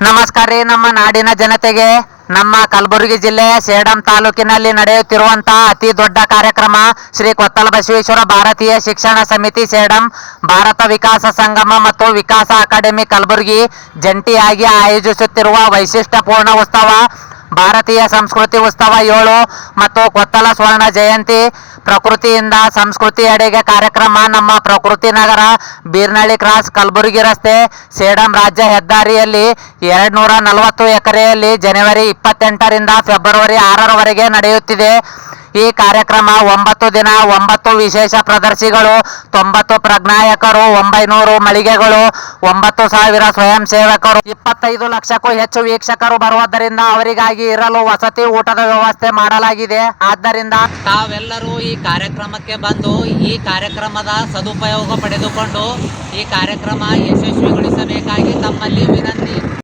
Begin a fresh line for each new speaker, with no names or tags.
ನಮಸ್ಕಾರ ರೀ, ನಮ್ಮ ನಾಡಿನ ಜನತೆಗೆ. ನಮ್ಮ ಕಲಬುರಗಿ ಜಿಲ್ಲೆಯ ಸೇಡಂ ತಾಲೂಕಿನಲ್ಲಿ ನಡೆಯುತ್ತಿರುವಂತಹ ಅತಿ ದೊಡ್ಡ ಕಾರ್ಯಕ್ರಮ ಶ್ರೀ ಕೊತ್ತಲ ಬಸವೇಶ್ವರ ಭಾರತೀಯ ಶಿಕ್ಷಣ ಸಮಿತಿ ಸೇಡಂ ಭಾರತ ವಿಕಾಸ ಸಂಗಮ ಮತ್ತು ವಿಕಾಸ ಅಕಾಡೆಮಿ ಕಲಬುರಗಿ ಜಂಟಿಯಾಗಿ ಆಯೋಜಿಸುತ್ತಿರುವ ವೈಶಿಷ್ಟ್ಯಪೂರ್ಣ ಉತ್ಸವ ಭಾರತೀಯ ಸಂಸ್ಕೃತಿ ಉತ್ಸವ ಏಳು ಮತ್ತು ಕೊತ್ತಲ ಸ್ವರ್ಣ ಜಯಂತಿ. ಪ್ರಕೃತಿಯಿಂದ ಸಂಸ್ಕೃತಿ ಅಡಿಗೆ ಕಾರ್ಯಕ್ರಮ ನಮ್ಮ ಪ್ರಕೃತಿ ನಗರ ಬೀರ್ನಳ್ಳಿ ಕ್ರಾಸ್ ಕಲಬುರಗಿ ರಸ್ತೆ. ಸೇಡಂ ರಾಜ್ಯ ಹೆದ್ದಾರಿಯಲ್ಲಿ ಎರಡು ನೂರ ನಲವತ್ತು ಎಕರೆಯಲ್ಲಿ ಜನವರಿ ಇಪ್ಪತ್ತೆಂಟರಿಂದ ಫೆಬ್ರವರಿ ಆರರವರೆಗೆ ನಡೆಯುತ್ತಿದೆ. ಈ ಕಾರ್ಯಕ್ರಮ ಒಂಬತ್ತು ದಿನ, ಒಂಬತ್ತು ವಿಶೇಷ ಪ್ರದರ್ಶಿಗಳು, ತೊಂಬತ್ತು ಪ್ರಜ್ಞಾಯಕರು, ಒಂಬೈನೂರು ಮಳಿಗೆಗಳು, ಒಂಬತ್ತು ಸಾವಿರ ಸ್ವಯಂ ಸೇವಕರು, ಇಪ್ಪತ್ತೈದು ಲಕ್ಷಕ್ಕೂ ಹೆಚ್ಚು ವೀಕ್ಷಕರು ಬರುವುದರಿಂದ ಅವರಿಗಾಗಿ ಇರಲು ವಸತಿ ಊಟದ ವ್ಯವಸ್ಥೆ ಮಾಡಲಾಗಿದೆ. ಆದ್ದರಿಂದ ತಾವೆಲ್ಲರೂ ಈ ಕಾರ್ಯಕ್ರಮಕ್ಕೆ ಬಂದು ಈ ಕಾರ್ಯಕ್ರಮದ ಸದುಪಯೋಗ ಪಡೆದುಕೊಂಡು ಈ ಕಾರ್ಯಕ್ರಮ ಯಶಸ್ವಿಗೊಳಿಸಬೇಕಾಗಿ ತಮ್ಮಲ್ಲಿ ವಿನಂತಿ